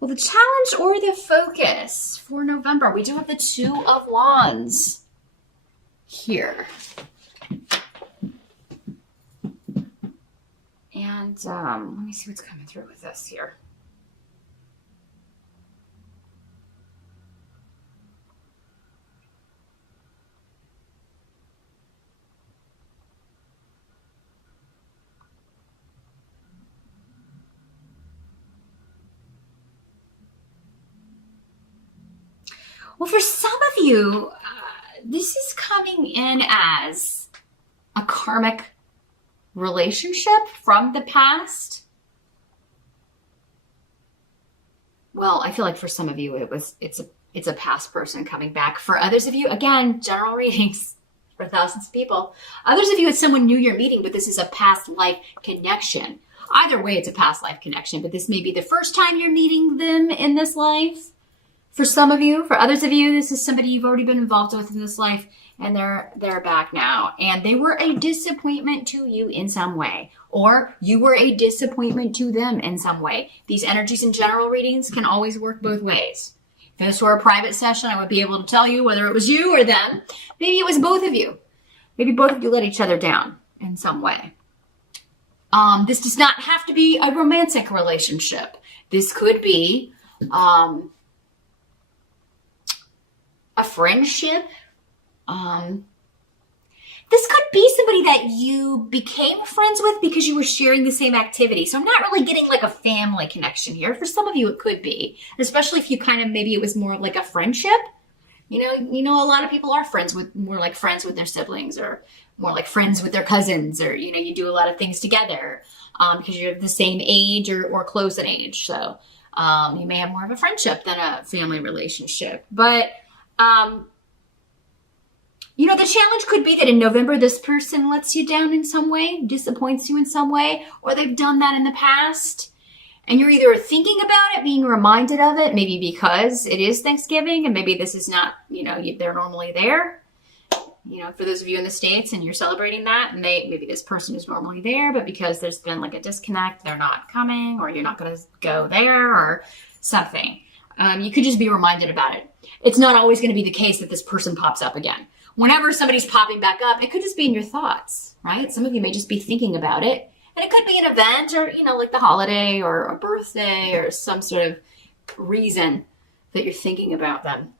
Well, the challenge or the focus for November, we do have the Two of Wands here. And let me see what's coming through with this here. Well, for some of you, this is coming in as a karmic relationship from the past. Well, I feel like for some of you, it's a past person coming back. For others of you, again, general readings for thousands of people. Others of you, it's someone new you're meeting, but this is a past life connection. Either way, it's a past life connection, but this may be the first time you're meeting them in this life. For some of you, for others of you, this is somebody you've already been involved with in this life, and they're back now. And they were a disappointment to you in some way, or you were a disappointment to them in some way. These energies in general readings can always work both ways. If this were a private session, I would be able to tell you whether it was you or them. Maybe it was both of you. Maybe both of you let each other down in some way. This does not have to be a romantic relationship. This could be a friendship. This could be somebody that you became friends with because you were sharing the same activity. So I'm not really getting like a family connection here. For some of you, it could be, especially if you kind of, maybe it was more like a friendship. You know, a lot of people are more like friends with their siblings, or more like friends with their cousins, or, you do a lot of things together because you're the same age or close in age. So you may have more of a friendship than a family relationship. But the challenge could be that in November, this person lets you down in some way, disappoints you in some way, or they've done that in the past. And you're either thinking about it, being reminded of it, maybe because it is Thanksgiving, and maybe this is not, they're normally there. For those of you in the States and you're celebrating that, and maybe this person is normally there, but because there's been like a disconnect, they're not coming, or you're not going to go there, or something. You could just be reminded about it. It's not always going to be the case that this person pops up again. Whenever somebody's popping back up, it could just be in your thoughts, right? Some of you may just be thinking about it. And it could be an event, or, like the holiday or a birthday or some sort of reason that you're thinking about them.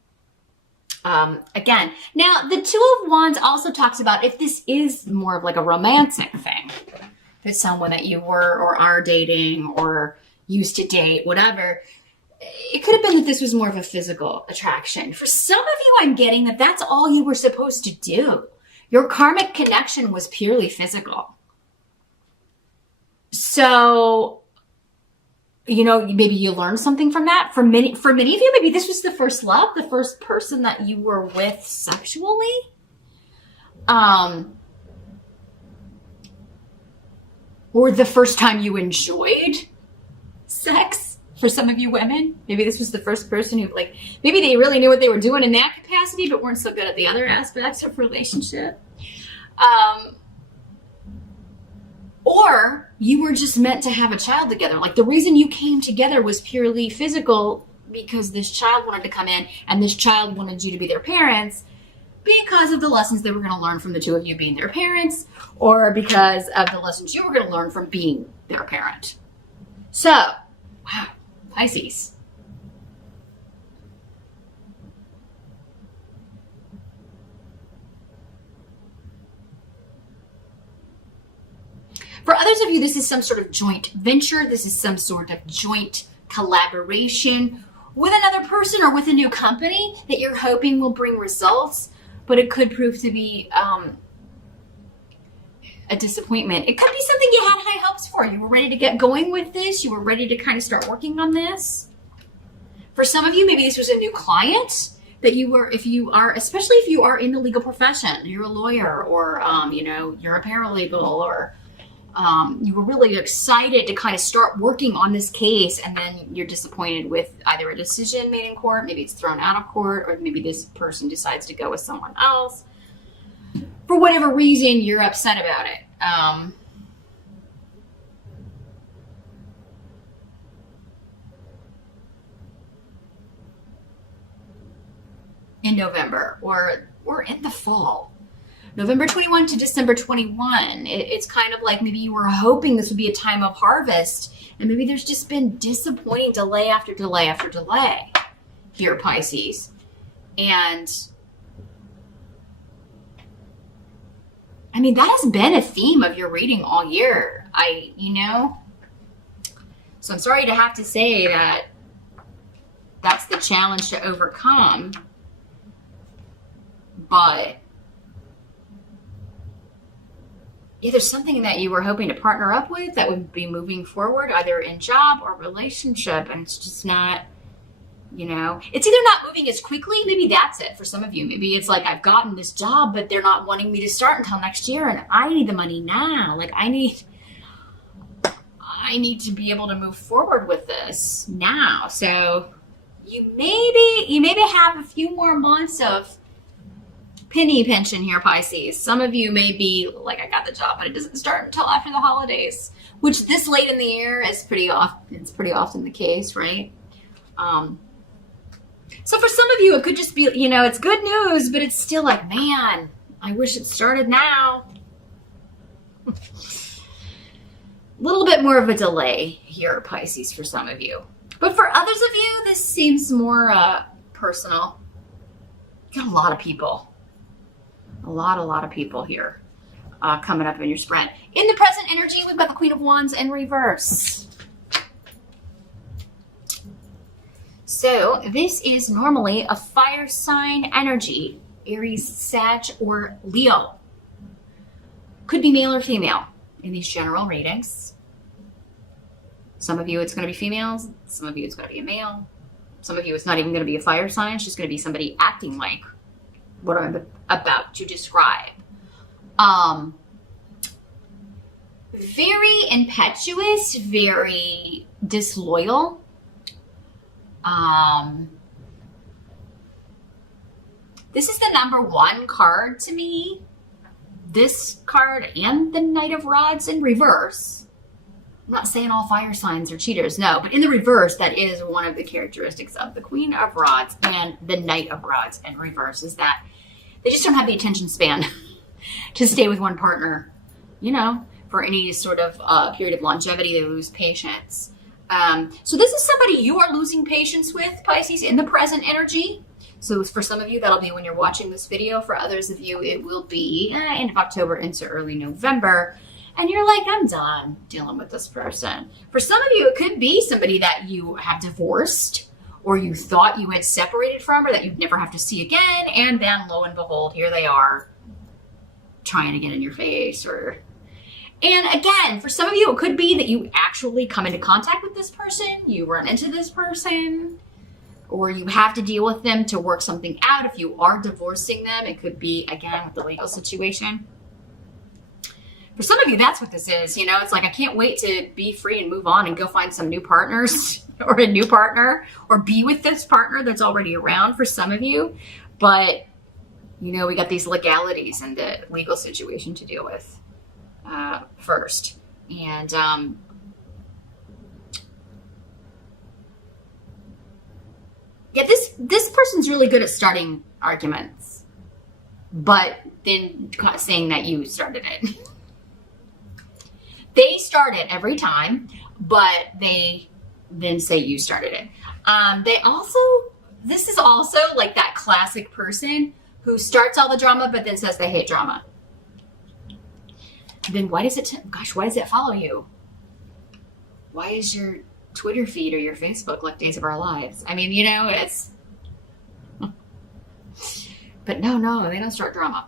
Again, now the Two of Wands also talks about if this is more of like a romantic thing. If it's someone that you were or are dating or used to date, whatever. It could have been that this was more of a physical attraction. For some of you, I'm getting that that's all you were supposed to do. Your karmic connection was purely physical. So, maybe you learned something from that. For many of you, maybe this was the first love, the first person that you were with sexually. Or the first time you enjoyed sex. For some of you women, maybe this was the first person who, maybe they really knew what they were doing in that capacity, but weren't so good at the other aspects of relationship. Or you were just meant to have a child together. Like, the reason you came together was purely physical because this child wanted to come in, and this child wanted you to be their parents because of the lessons they were going to learn from the two of you being their parents, or because of the lessons you were going to learn from being their parent. So, wow. Pisces. For others of you, this is some sort of joint venture. This is some sort of joint collaboration with another person or with a new company that you're hoping will bring results, but it could prove to be a disappointment. It could be something you had high hopes for. You were ready to get going with this. You were ready to kind of start working on this. For some of you, maybe this was a new client that you were, especially if you are in the legal profession, you're a lawyer, or, you're a paralegal, or you were really excited to kind of start working on this case, and then you're disappointed with either a decision made in court, maybe it's thrown out of court, or maybe this person decides to go with someone else. For whatever reason, you're upset about it. in November or in the fall. November 21 to December 21. It's kind of like maybe you were hoping this would be a time of harvest, and maybe there's just been disappointing delay after delay after delay here, Pisces. And I mean, that has been a theme of your reading all year. So I'm sorry to have to say that that's the challenge to overcome, but yeah, there's something that you were hoping to partner up with that would be moving forward, either in job or relationship, and it's just not, it's either not moving as quickly. Maybe that's it for some of you. Maybe it's like, I've gotten this job, but they're not wanting me to start until next year, and I need the money now. Like, I need to be able to move forward with this now. So you maybe have a few more months of penny pension here, Pisces. Some of you may be like, I got the job, but it doesn't start until after the holidays, which this late in the year is pretty often the case, right? So for some of you, it could just be, it's good news, but it's still like, man, I wish it started now. A little bit more of a delay here, Pisces, for some of you. But for others of you, this seems more personal. You got a lot of people. A lot of people here coming up in your spread. In the present energy, we've got the Queen of Wands in reverse. So this is normally a fire sign energy, Aries, Sag, or Leo. Could be male or female in these general readings. Some of you it's going to be females. Some of you it's going to be a male. Some of you it's not even going to be a fire sign. It's just going to be somebody acting like what I'm about to describe. Very impetuous, very disloyal. This is the number one card to me. This card and the Knight of Rods in reverse. I'm not saying all fire signs are cheaters, no, but in the reverse, that is one of the characteristics of the Queen of Rods and the Knight of Rods in reverse, is that they just don't have the attention span to stay with one partner, for any sort of period of longevity. They lose patience. So this is somebody you are losing patience with, Pisces, in the present energy. So for some of you, that'll be when you're watching this video. For others of you, it will be end of October into early November. And you're like, I'm done dealing with this person. For some of you, it could be somebody that you have divorced, or you thought you had separated from, or that you'd never have to see again. And then lo and behold, here they are trying to get in your face. And again, for some of you, it could be that you actually come into contact with this person, you run into this person, or you have to deal with them to work something out. If you are divorcing them, it could be, again, with the legal situation. For some of you, that's what this is. It's like, I can't wait to be free and move on and go find some new partners or a new partner, or be with this partner that's already around for some of you. But, we got these legalities and the legal situation to deal with first. And yeah, this person's really good at starting arguments, but then saying that you started it. They start it every time, but they then say you started it. This is also like that classic person who starts all the drama, but then says they hate drama. Then why does it follow you? Why is your Twitter feed or your Facebook like Days of Our Lives? I mean, it's... But no, they don't start drama.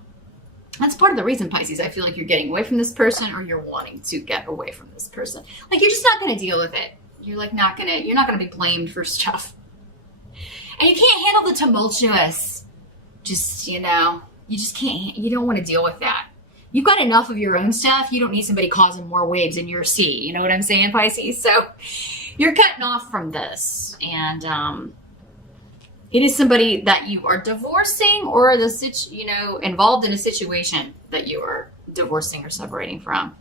That's part of the reason, Pisces, I feel like you're getting away from this person, or you're wanting to get away from this person. Like, you're just not going to deal with it. You're not going to be blamed for stuff. And you can't handle the tumultuous. You just can't, you don't want to deal with that. You've got enough of your own stuff. You don't need somebody causing more waves in your sea. You know what I'm saying, Pisces? So you're cutting off from this. And it is somebody that you are divorcing, or involved in a situation that you are divorcing or separating from.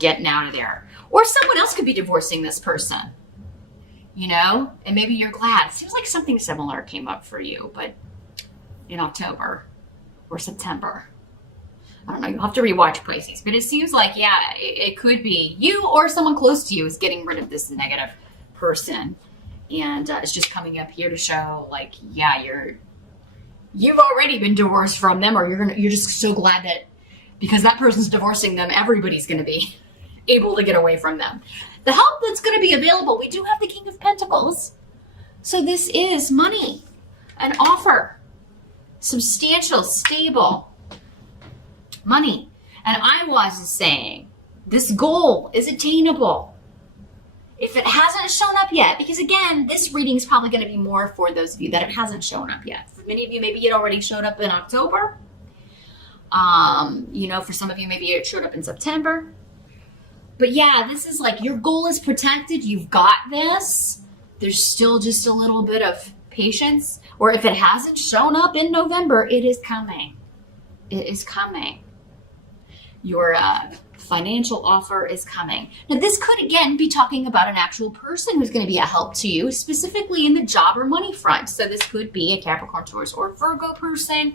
Getting out of there. Or someone else could be divorcing this person. And maybe you're glad. It seems like something similar came up for you, but in October or September. I don't know. You'll have to rewatch Pisces, but it seems like, yeah, it could be you or someone close to you is getting rid of this negative person. And it's just coming up here to show like, yeah, you've already been divorced from them, or you're just so glad that because that person's divorcing them, everybody's going to be able to get away from them. The help that's going to be available, we do have the King of Pentacles. So this is money, an offer, substantial, stable money. And I was saying this goal is attainable. If it hasn't shown up yet, because again, this reading is probably going to be more for those of you that it hasn't shown up yet. For many of you, maybe it already showed up in October. For some of you, maybe it showed up in September. But yeah, this is like your goal is protected. You've got this. There's still just a little bit of patience. Or if it hasn't shown up in November, it is coming. It is coming. Your financial offer is coming. Now, this could, again, be talking about an actual person who's going to be a help to you, specifically in the job or money front. So this could be a Capricorn, Taurus, or Virgo person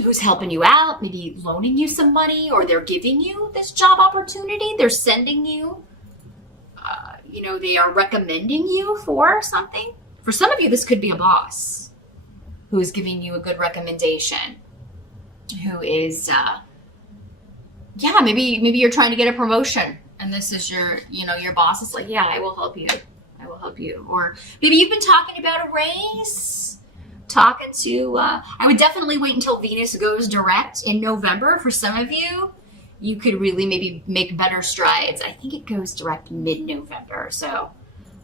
who's helping you out, maybe loaning you some money, or they're giving you this job opportunity. They're sending you, they are recommending you for something. For some of you, this could be a boss who is giving you a good recommendation, who is, maybe you're trying to get a promotion and this is your boss is like, yeah, I will help you. I will help you. Or maybe you've been talking about a raise, I would definitely wait until Venus goes direct in November. For some of you, you could really maybe make better strides. I think it goes direct mid-November. So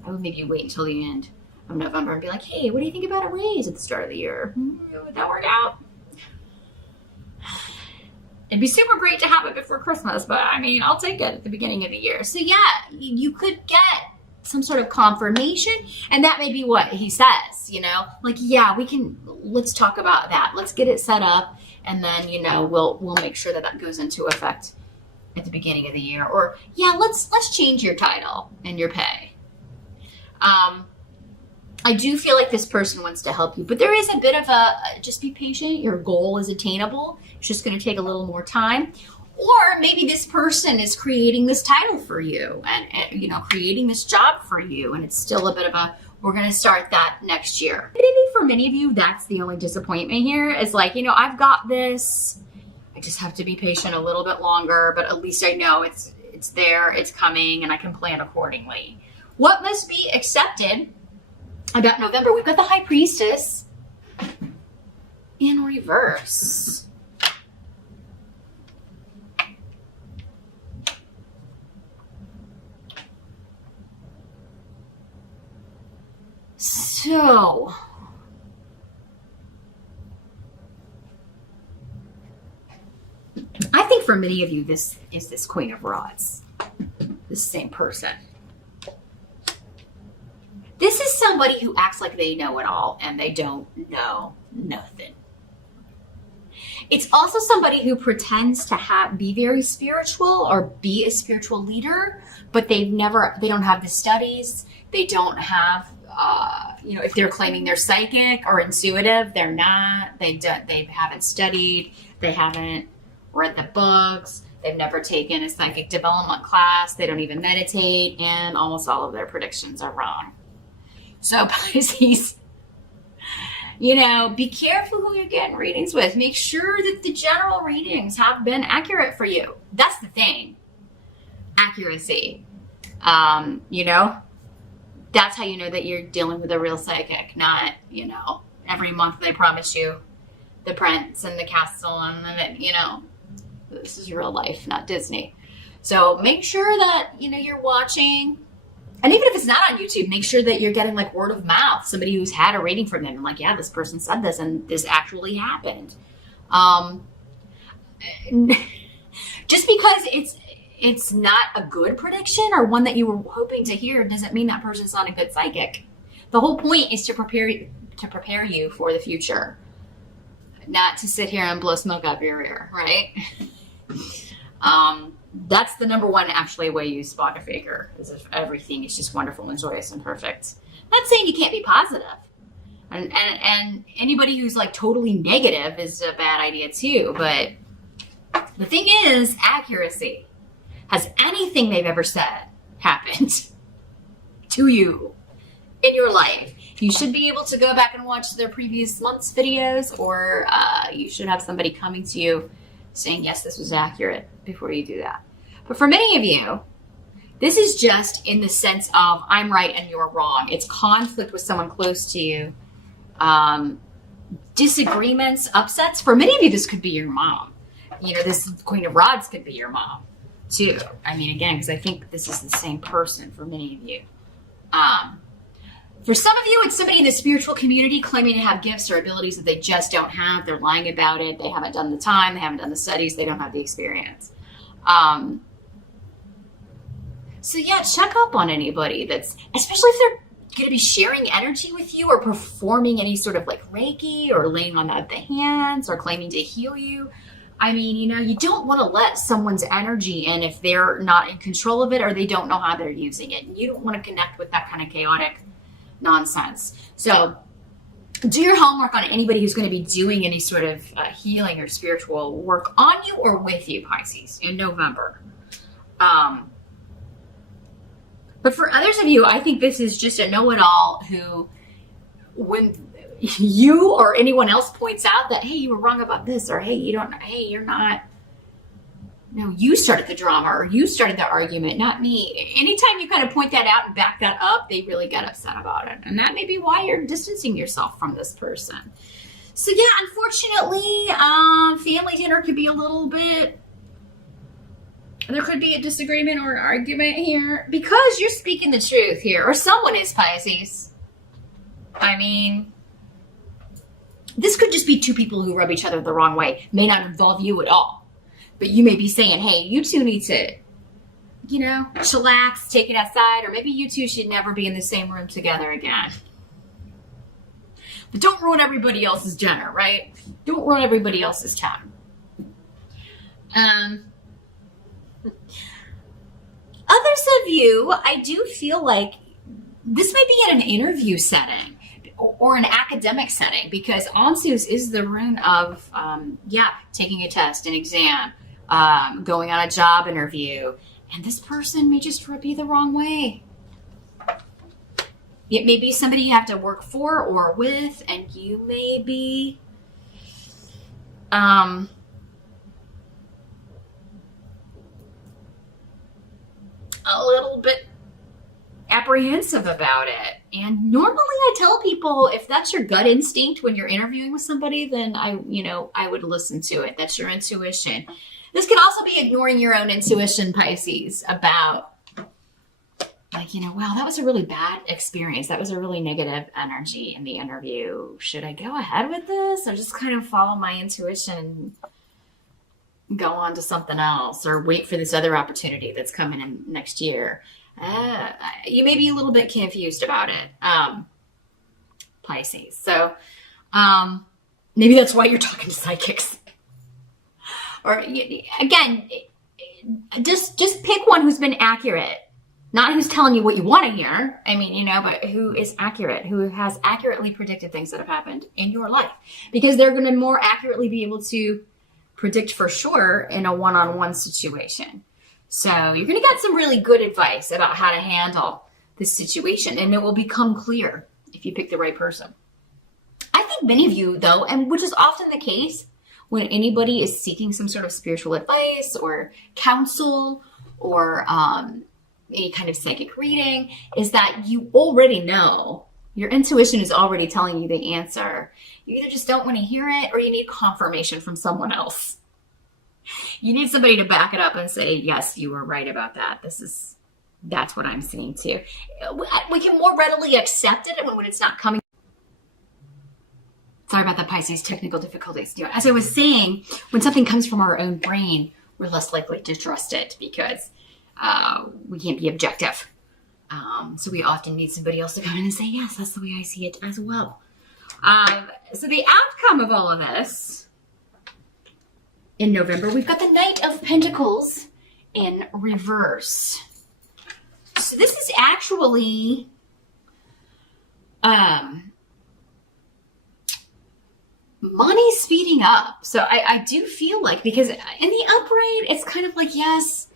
I would maybe wait until the end of November and be like, hey, what do you think about a raise at the start of the year? Would that work out? It'd be super great to have it before Christmas, but I mean, I'll take it at the beginning of the year. So yeah, you could get some sort of confirmation, and that may be what he says, like, yeah, let's talk about that. Let's get it set up, and then, we'll make sure that goes into effect at the beginning of the year. Or yeah, let's change your title and your pay. I do feel like this person wants to help you, but there is a bit of just be patient. Your goal is attainable. It's just going to take a little more time. Or maybe this person is creating this title for you and creating this job for you. And it's still a bit of we're going to start that next year. Maybe for many of you, that's the only disappointment here is like, I've got this. I just have to be patient a little bit longer, but at least I know it's there, it's coming, and I can plan accordingly. What must be accepted about November? We've got the High Priestess in reverse. So, I think for many of you, this is this Queen of Rods, this same person. This is somebody who acts like they know it all and they don't know nothing. It's also somebody who pretends to be very spiritual or be a spiritual leader, but they don't have the studies. They don't have, if they're claiming they're psychic or intuitive, they're not. They haven't studied. They haven't read the books. They've never taken a psychic development class. They don't even meditate, and almost all of their predictions are wrong. So Pisces, be careful who you're getting readings with. Make sure that the general readings have been accurate for you. That's the thing. Accuracy. That's how you know that you're dealing with a real psychic, not, every month they promise you the prince and the castle and, this is real life, not Disney. So make sure that, you're watching. And even if it's not on YouTube, make sure that you're getting like word of mouth, somebody who's had a reading from them. And like, yeah, this person said this and this actually happened. Just because it's not a good prediction or one that you were hoping to hear doesn't mean that person's not a good psychic. The whole point is to prepare you for the future, not to sit here and blow smoke up your ear, right? That's the number one actually way you spot a faker, is if everything is just wonderful and joyous and perfect. Not saying you can't be positive. And anybody who's like totally negative is a bad idea too. But the thing is, accuracy. Has anything they've ever said happened to you in your life? You should be able to go back and watch their previous month's videos, or you should have somebody coming to you saying, yes, this was accurate before you do that. But for many of you, this is just in the sense of I'm right and you're wrong. It's conflict with someone close to you. Disagreements, upsets. For many of you, this could be your mom. You know, this Queen of Rods could be your mom too. I mean, again, because I think this is the same person for many of you. For some of you, it's somebody in the spiritual community claiming to have gifts or abilities that they just don't have. They're lying about it. They haven't done the time. They haven't done the studies. They don't have the experience. So yeah, check up on anybody that's, especially if they're going to be sharing energy with you or performing any sort of like Reiki or laying on the hands or claiming to heal you. I mean, you know, you don't want to let someone's energy in if they're not in control of it or they don't know how they're using it. You don't want to connect with that kind of chaotic nonsense. So do your homework on anybody who's going to be doing any sort of healing or spiritual work on you or with you, Pisces, in November. But for others of you, I think this is just a know-it-all who, when you or anyone else points out that, hey, you were wrong about this, or hey, you're not, no, you started the drama or you started the argument, not me. Anytime you kind of point that out and back that up, they really get upset about it. And that may be why you're distancing yourself from this person. So yeah, unfortunately, family dinner could be a little bit, there could be a disagreement or an argument here because you're speaking the truth here, or someone is, Pisces. I mean, this could just be two people who rub each other the wrong way. May not involve you at all. But you may be saying, hey, you two need to, you know, chillax, take it outside, or maybe you two should never be in the same room together again. But don't ruin everybody else's dinner, right? Don't ruin everybody else's time. Others of you, I do feel like this may be in an interview setting or an academic setting, because Ansus is the rune of, taking a test, an exam, going on a job interview, and this person may just rub you the wrong way. It may be somebody you have to work for or with, and you may be a little bit apprehensive about it. And normally I tell people, if that's your gut instinct when you're interviewing with somebody, then I would listen to it. That's your intuition. This can also be ignoring your own intuition, Pisces, about like, wow, that was a really bad experience. That was a really negative energy in the interview. Should I go ahead with this or just kind of follow my intuition and go on to something else, or wait for this other opportunity that's coming in next year? You may be a little bit confused about it, Pisces. So maybe that's why you're talking to psychics. Or again, just pick one who's been accurate. Not who's telling you what you want to hear. I mean, but who is accurate, who has accurately predicted things that have happened in your life. Because they're going to more accurately be able to predict for sure in a one-on-one situation. So you're going to get some really good advice about how to handle this situation, and it will become clear if you pick the right person. I think many of you, though, and which is often the case when anybody is seeking some sort of spiritual advice or counsel or any kind of psychic reading, is that you already know. Your intuition is already telling you the answer. You either just don't want to hear it, or you need confirmation from someone else. You need somebody to back it up and say, yes, you were right about that. That's what I'm seeing too. We can more readily accept it when it's not coming. Sorry about the Pisces technical difficulties. As I was saying, when something comes from our own brain, we're less likely to trust it because we can't be objective. So we often need somebody else to come in and say, yes, that's the way I see it as well. So the outcome of all of this, in November, we've got the Knight of Pentacles in reverse. So this is actually money speeding up. So I do feel like, because in the upright, it's kind of like, yes,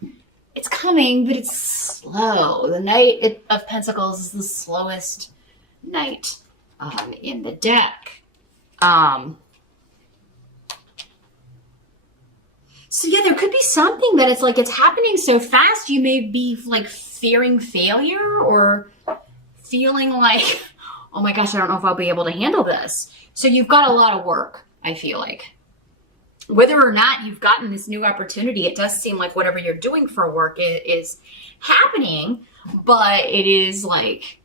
it's coming, but it's slow. The Knight of Pentacles is the slowest knight in the deck. So yeah, there could be something that it's like, it's happening so fast, you may be like fearing failure or feeling like, oh my gosh, I don't know if I'll be able to handle this. So you've got a lot of work, I feel like. Whether or not you've gotten this new opportunity, it does seem like whatever you're doing for work is happening, but it is like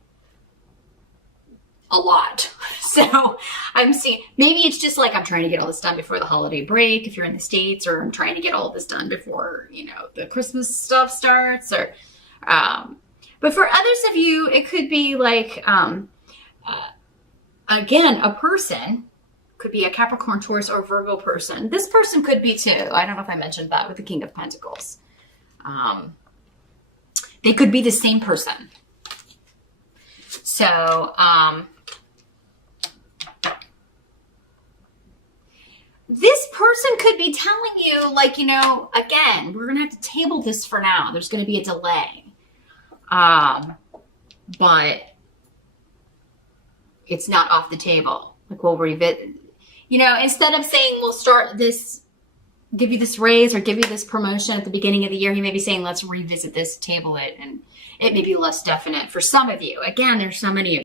a lot. So I'm seeing, maybe it's just like, I'm trying to get all this done before the holiday break, if you're in the States, or I'm trying to get all this done before, you know, the Christmas stuff starts, or, but for others of you, it could be like, again, a person could be a Capricorn, Taurus, or Virgo person. This person could be too. I don't know if I mentioned that with the King of Pentacles. They could be the same person. So, this person could be telling you, like, you know, again, we're going to have to table this for now. There's going to be a delay. But it's not off the table. Like, we'll revisit, you know, instead of saying we'll start this, give you this raise or give you this promotion at the beginning of the year, he may be saying, let's revisit this, table it. And it may be less definite for some of you. Again, there's so many